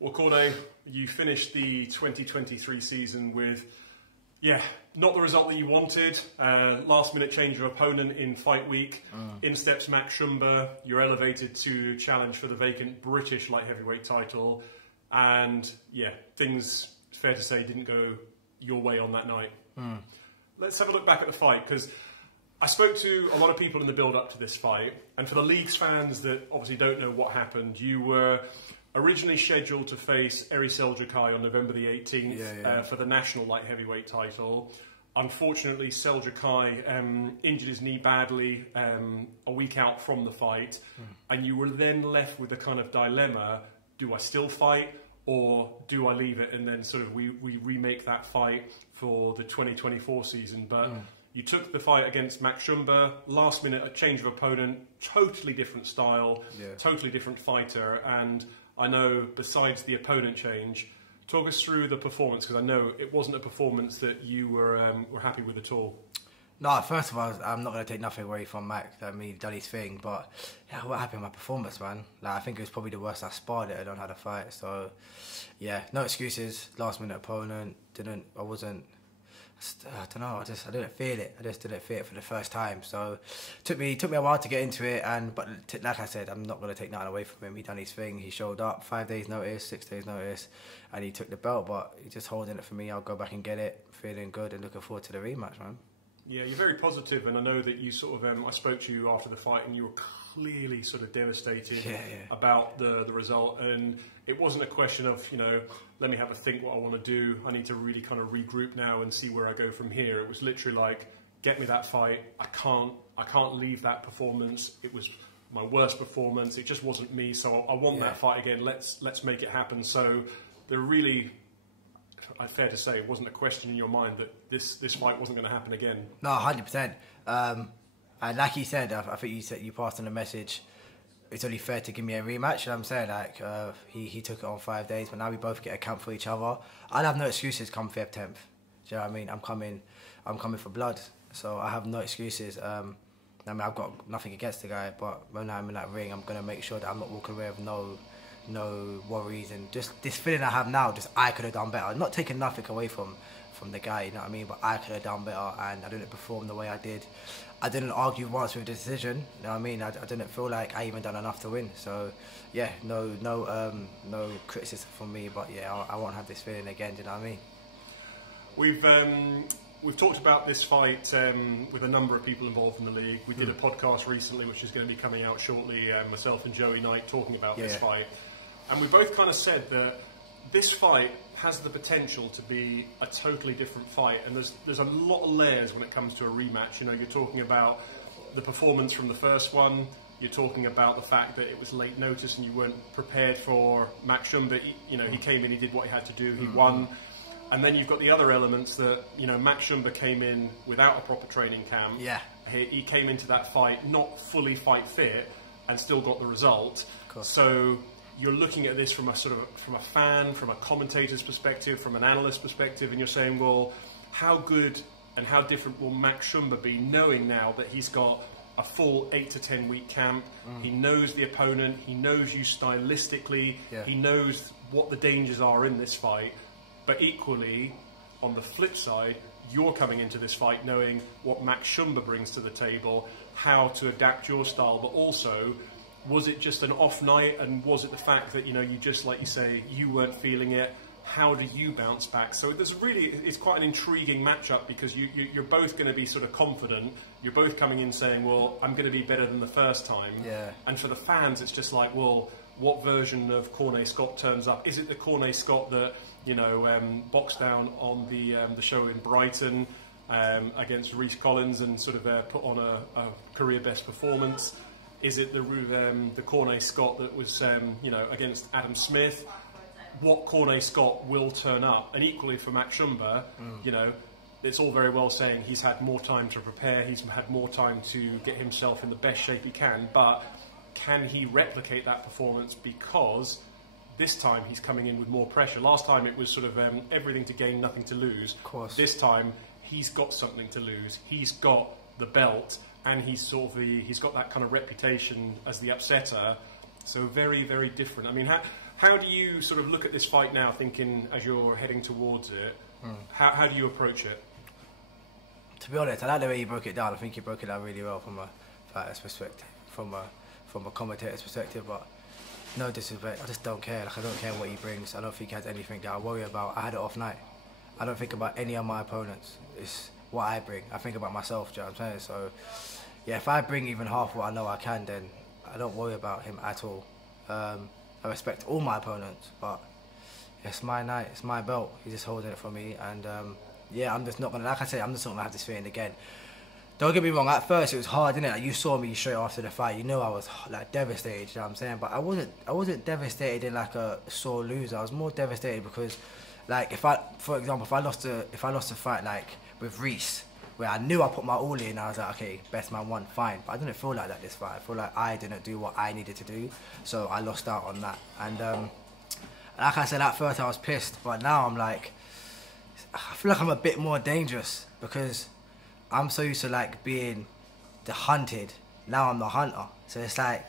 Well, Cornai, you finished the 2023 season with, not the result that you wanted. Last minute change of opponent in fight week. In steps Mac Shumba. You're elevated to challenge for the vacant British light heavyweight title. And things, it's fair to say, didn't go your way on that night. Let's have a look back at the fight, because I spoke to a lot of people in the build-up to this fight, and for the league's fans that obviously don't know what happened, you were originally scheduled to face Eri Seljukai on November the 18th for the national light heavyweight title. Unfortunately, Seljukai injured his knee badly a week out from the fight, and you were then left with a kind of dilemma: do I still fight, or do I leave it and then sort of we remake that fight for the 2024 season? But you took the fight against Mac Shumba, last minute, a change of opponent, totally different style, totally different fighter. And I know, besides the opponent change, talk us through the performance, because I know it wasn't a performance that you were happy with at all. No, first of all, I'm not going to take nothing away from Mac. I mean, he done his thing, but what happened with my performance, man? Like, I think it was probably the worst I sparred it. I don't know how to fight, so no excuses. Last minute opponent, I don't know. I didn't feel it. I just didn't feel it for the first time. So it took me a while to get into it. But like I said, I'm not going to take nothing away from him. He done his thing. He showed up 5 days notice, 6 days notice, and he took the belt. But he's just holding it for me. I'll go back and get it. Feeling good and looking forward to the rematch, man. Yeah, you're very positive, and I know that you sort of, I spoke to you after the fight and you were clearly sort of devastated about the result, and it wasn't a question of, let me have a think what I want to do, I need to really kind of regroup now and see where I go from here. It was literally like, get me that fight, I can't leave that performance, it was my worst performance, it just wasn't me, so I want that fight again, let's make it happen. So there really, fair to say, it wasn't a question in your mind that this fight wasn't going to happen again. No, 100%. And like you said, I think you passed on the message. It's only fair to give me a rematch. You know what I'm saying? Like he took it on 5 days, but now we both get a camp for each other. I'll have no excuses come Feb 10th. Do you know what I mean? I'm coming for blood, so I have no excuses. I mean, I've got nothing against the guy, but when I'm in that ring, I'm gonna make sure that I'm not walking away with no worries, and just this feeling I have now, just I could have done better. Not taking nothing away from the guy, you know what I mean, but I could have done better, and I didn't perform the way I did. I didn't argue once with the decision, you know what I mean. I didn't feel like I even done enough to win. So no criticism from me, but I won't have this feeling again, do you know what I mean? We've talked about this fight with a number of people involved in the league. We did a podcast recently, which is going to be coming out shortly, myself and Joey Knight talking about this fight. And we both kind of said that this fight has the potential to be a totally different fight. And there's a lot of layers when it comes to a rematch. You're talking about the performance from the first one. You're talking about the fact that it was late notice and you weren't prepared for Mac Shumba. He came in, he did what he had to do, he won. And then you've got the other elements that, Mac Shumba came in without a proper training camp. Yeah. He came into that fight not fully fight fit and still got the result. So you're looking at this from a fan, from a commentator's perspective, from an analyst perspective, and you're saying, well, how good and how different will Mac Shumba be, knowing now that he's got a full 8 to 10 week camp, he knows the opponent, he knows you stylistically, he knows what the dangers are in this fight. But equally, on the flip side, you're coming into this fight knowing what Mac Shumba brings to the table, how to adapt your style, but also, was it just an off night, and was it the fact that, you just, like you say, you weren't feeling it? How do you bounce back? So it's quite an intriguing matchup, because you're both going to be sort of confident. You're both coming in saying, well, I'm going to be better than the first time. Yeah. And for the fans, it's just like, well, what version of Cornai Scott turns up? Is it the Cornai Scott that, boxed down on the show in Brighton against Reece Collins and sort of put on a career best performance? Is it the Cornai Scott that was against Adam Smith? What Cornai Scott will turn up? And equally for Mac Shumba, it's all very well saying he's had more time to prepare, he's had more time to get himself in the best shape he can, but can he replicate that performance? Because this time he's coming in with more pressure. Last time it was sort of everything to gain, nothing to lose. Of course. This time he's got something to lose. He's got the belt, and he's got that kind of reputation as the upsetter. So very, very different. I mean, How do you sort of look at this fight now, thinking as you're heading towards it? How do you approach it? To be honest, I like the way you broke it down. I think you broke it down really well from a fighter's perspective, from a commentator's perspective. But no disrespect, I just don't care. Like, I don't care what he brings. I don't think he has anything that I worry about. I had an off night. I don't think about any of my opponents. It's what I bring. I think about myself. Do you know what I'm saying? So yeah, if I bring even half what I know I can, then I don't worry about him at all. I respect all my opponents, but it's my night, it's my belt. He's just holding it for me, and yeah, I'm just not gonna, like I said, I'm just not gonna have this feeling again. Don't get me wrong, at first it was hard, innit? Like, you saw me straight after the fight, you know I was like devastated, you know what I'm saying? But I wasn't devastated in like a sore loser. I was more devastated because, like, for example, if I lost a fight like with Reese, where I knew I put my all in, I was like, okay, best man won, fine. But I didn't feel like that this fight. I feel like I didn't do what I needed to do, so I lost out on that. And like I said, at first I was pissed, but now I'm like, I feel like I'm a bit more dangerous because I'm so used to like being the hunted. Now I'm the hunter. So it's like,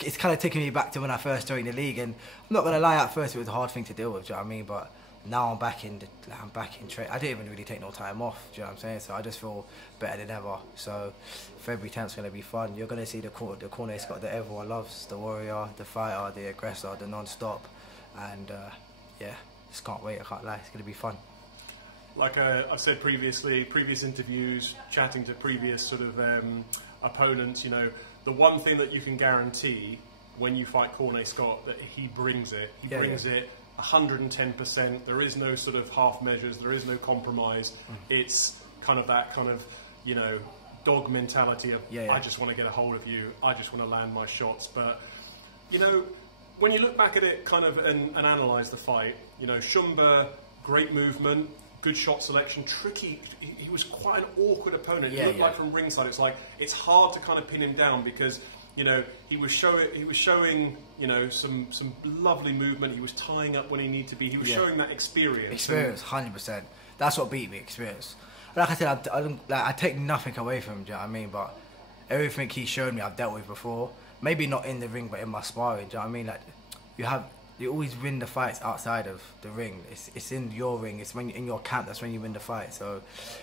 it's kind of taking me back to when I first joined the league. And I'm not gonna lie, at first it was a hard thing to deal with. Do you know what I mean? But now I'm back in trade. I didn't even really take no time off. Do you know what I'm saying? So I just feel better than ever. So February 10th is gonna be fun. You're gonna see the Cornai Scott that everyone loves: the warrior, the fighter, the aggressor, the non-stop. And yeah, just can't wait. I can't lie. It's gonna be fun. Like I said previously, previous interviews, chatting to previous sort of opponents, you know, the one thing that you can guarantee when you fight Cornai Scott, that he brings it. He brings it 110%. There is no sort of half measures. There is no compromise. It's kind of that kind of, you know, dog mentality of, I just want to get a hold of you. I just want to land my shots. But, you know, when you look back at it kind of and analyse the fight, you know, Shumba, great movement, good shot selection, tricky. He was quite an awkward opponent. It looked like from ringside, it's like it's hard to kind of pin him down because, you know, he was showing, you know, some lovely movement. He was tying up when he needed to be. He was showing that experience. Experience, 100%. That's what beat me. Experience. Like I said, I take nothing away from him. Do you know what I mean? But everything he showed me, I've dealt with before. Maybe not in the ring, but in my sparring. Do you know what I mean? Like, you always win the fights outside of the ring. It's in your ring. It's when in your camp. That's when you win the fight. So,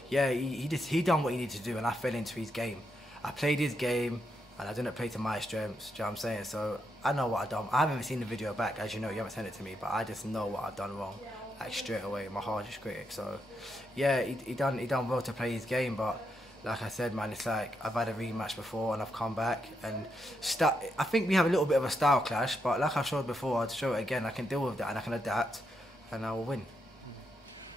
yeah, he done what he needed to do, and I fell into his game. I played his game, and I didn't play to my strengths. Do you know what I'm saying? So I know what I've done. I haven't even seen the video back, as you know. You haven't sent it to me, but I just know what I've done wrong, like straight away. My harshest critic. So, yeah, he done well to play his game, but. Like I said, man, it's like I've had a rematch before and I've come back and I think we have a little bit of a style clash, but like I showed before, I'd show it again. I can deal with that and I can adapt and I will win.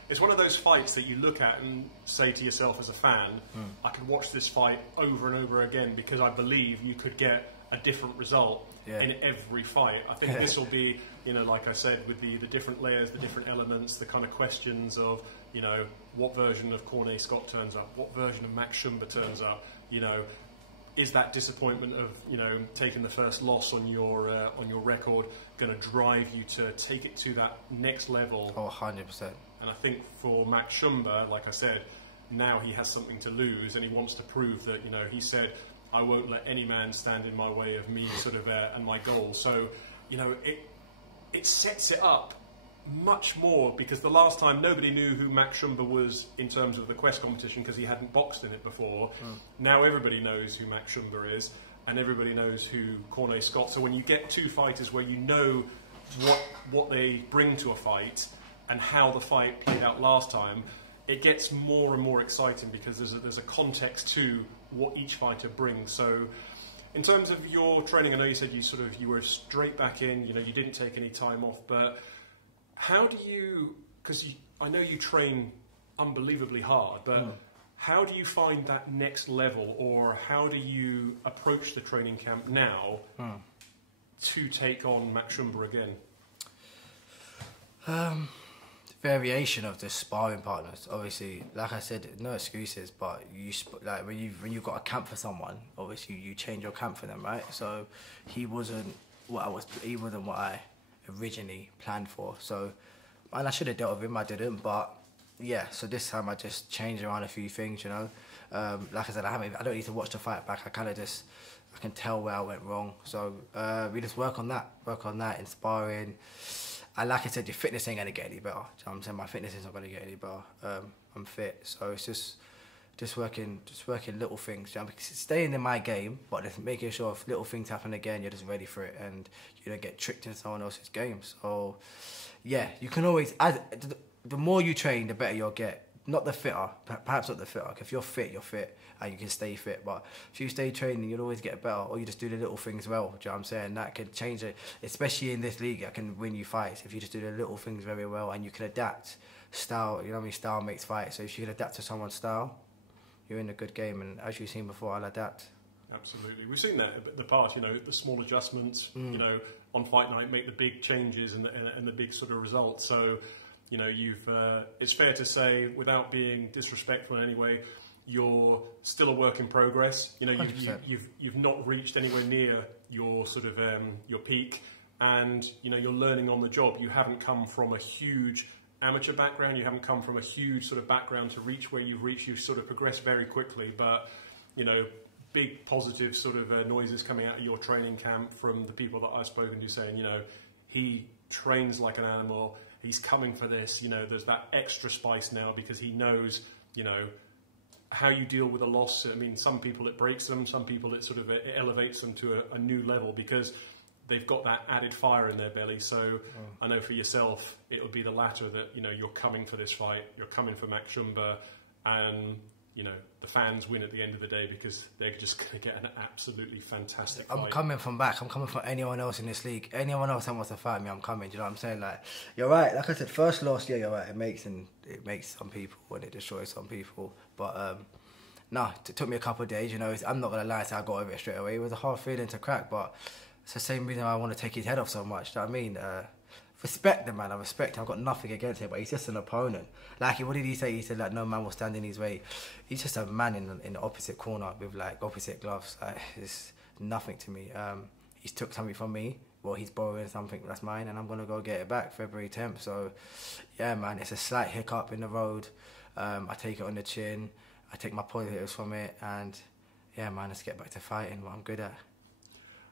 It's one of those fights that you look at and say to yourself as a fan, I could watch this fight over and over again because I believe you could get a different result in every fight. I think this will be, you know, like I said, with the different layers, the different elements, the kind of questions of, you know, what version of Cornai Scott turns up, what version of Mac Shumba turns up, you know, is that disappointment of, you know, taking the first loss on your record going to drive you to take it to that next level? Oh, 100%. And I think for Mac Shumba, like I said, now he has something to lose and he wants to prove that, you know, he said, I won't let any man stand in my way of me sort of and my goal. So, you know, it sets it up much more because the last time nobody knew who Mac Shumba was in terms of the Quest competition because he hadn't boxed in it before. Now everybody knows who Mac Shumba is and everybody knows who Cornai Scott. So when you get two fighters where you know what they bring to a fight and how the fight played out last time, it gets more and more exciting because there's a context to what each fighter brings. So in terms of your training, I know you said you were straight back in, you know, you didn't take any time off, but how do you, because I know you train unbelievably hard, but how do you find that next level, or how do you approach the training camp now to take on Mac Shumba again? Variation of the sparring partners. Obviously, like I said, no excuses, but like when you've got a camp for someone, obviously you change your camp for them, right? So he wasn't what I originally planned for. So, and I should have dealt with him, I didn't, but yeah, so this time I just changed around a few things, you know. Like I said, I don't need to watch the fight back. I kind of I can tell where I went wrong. So we just work on that, inspiring. And like I said, your fitness ain't going to get any better. Do you know what I'm saying? My fitness is not going to get any better. I'm fit, so it's just working little things. You know, staying in my game, but just making sure if little things happen again, you're just ready for it and you don't get tricked in someone else's game. So yeah, you can always, the more you train, the better you'll get. Not the fitter, perhaps not the fitter. If you're fit, you're fit and you can stay fit. But if you stay training, you'll always get better, or you just do the little things well. Do you know what I'm saying? That can change it, especially in this league. That can win you fights if you just do the little things very well and you can adapt. Style, you know what I mean? Style makes fight. So if you can adapt to someone's style, you're in a good game. And as you've seen before, I'll adapt. Absolutely. We've seen that in the past, you know, the small adjustments, you know, on fight night make the big changes and the big sort of results. So, you know, it's fair to say, without being disrespectful in any way, you're still a work in progress. You know, you've not reached anywhere near your sort of your peak, and you know you're learning on the job. You haven't come from a huge amateur background. You haven't come from a huge sort of background to reach where you've reached. You've sort of progressed very quickly, but you know, big positive sort of noises coming out of your training camp from the people that I've spoken to, saying, you know, he trains like an animal. He's coming for this, you know, there's that extra spice now because he knows, you know, how you deal with a loss. I mean, some people it breaks them, some people it sort of it elevates them to a new level because they've got that added fire in their belly. So I know for yourself, it'll be the latter, that, you know, you're coming for this fight, you're coming for Mac Shumba, and you know, the fans win at the end of the day because they're just going to get an absolutely fantastic fight. I'm coming from back. I'm coming for anyone else in this league. Anyone else that wants to fight me, I'm coming. Do you know what I'm saying? Like, you're right. Like I said, first loss, yeah, you're right. It makes some people and it destroys some people. But no, it took me a couple of days. You know, I'm not going to lie, so I got over it straight away. It was a hard feeling to crack, but it's the same reason I want to take his head off so much. Do you know what I mean? Respect the man, I respect him. I've got nothing against him, but he's just an opponent. Like, what did he say? He said, like, no man will stand in his way. He's just a man in the opposite corner with, like, opposite gloves. Like, it's nothing to me. He's took something from me. Well, he's borrowing something that's mine, and I'm going to go get it back February 10th. So, yeah, man, it's a slight hiccup in the road. I take it on the chin. I take my positives from it, and, yeah, man, let's get back to fighting what I'm good at.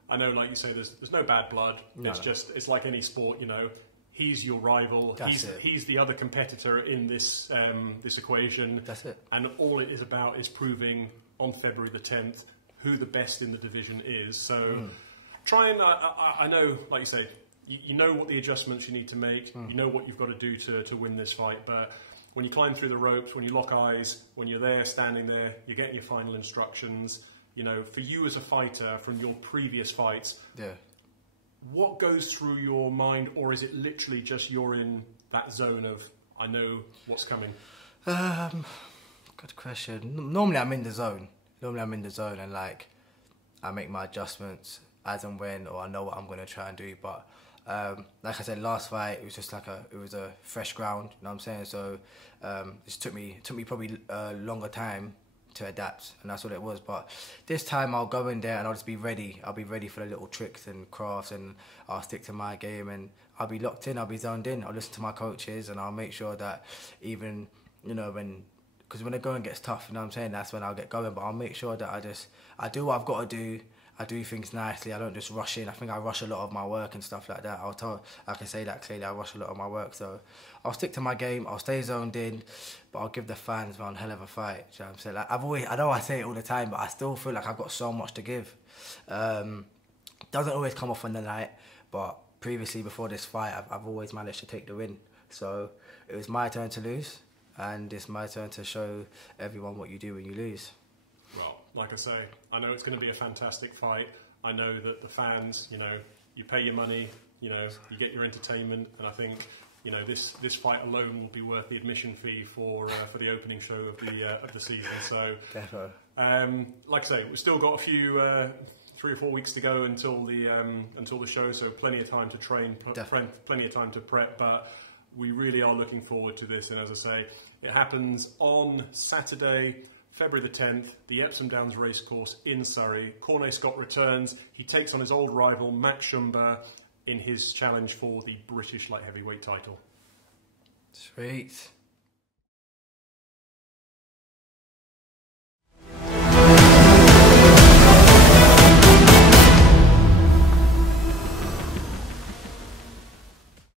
I know, like you say, there's no bad blood. No. It's like any sport, you know. He's your rival. He's the other competitor in this this equation. That's it. And all it is about is proving on February the 10th who the best in the division is. So try and I know, like you say, you know what the adjustments you need to make. You know what you've got to do to win this fight. But when you climb through the ropes, when you lock eyes, when you're there, standing there, you're getting your final instructions. You know, for you as a fighter from your previous fights, what goes through your mind, or is it literally just you're in that zone of, I know what's coming? Good question. Normally I'm in the zone. And like, I make my adjustments as and when, or I know what I'm going to try and do. But like I said, last fight, it was just like it was a fresh ground, you know what I'm saying? So it took me probably a longer time to adapt, and that's what it was. But this time I'll go in there and I'll just be ready. I'll be ready for the little tricks and crafts, and I'll stick to my game, and I'll be locked in, I'll be zoned in. I'll listen to my coaches, and I'll make sure that even, you know, because when the going gets tough, you know what I'm saying, that's when I'll get going. But I'll make sure that I do what I've got to do. I do things nicely. I don't just rush in. I think I rush a lot of my work and stuff like that. I can say that clearly. I rush a lot of my work. So I'll stick to my game. I'll stay zoned in, but I'll give the fans one hell of a fight. Do you know what I'm saying? Like, I know I say it all the time, but I still feel like I've got so much to give. Doesn't always come off on the night, but previously before this fight, I've always managed to take the win. So it was my turn to lose, and it's my turn to show everyone what you do when you lose. Well, like I say, I know it's going to be a fantastic fight. I know that the fans, you know, you pay your money, you know, you get your entertainment, and I think, you know, this fight alone will be worth the admission fee for the opening show of the season. So, definitely. Like I say, we've still got a few 3 or 4 weeks to go until the show, so plenty of time to train, plenty of time to prep. But we really are looking forward to this, and as I say, it happens on Saturday, February the 10th, the Epsom Downs Racecourse in Surrey. Cornai Scott returns. He takes on his old rival, Mac Shumba, in his challenge for the British light heavyweight title. Sweet.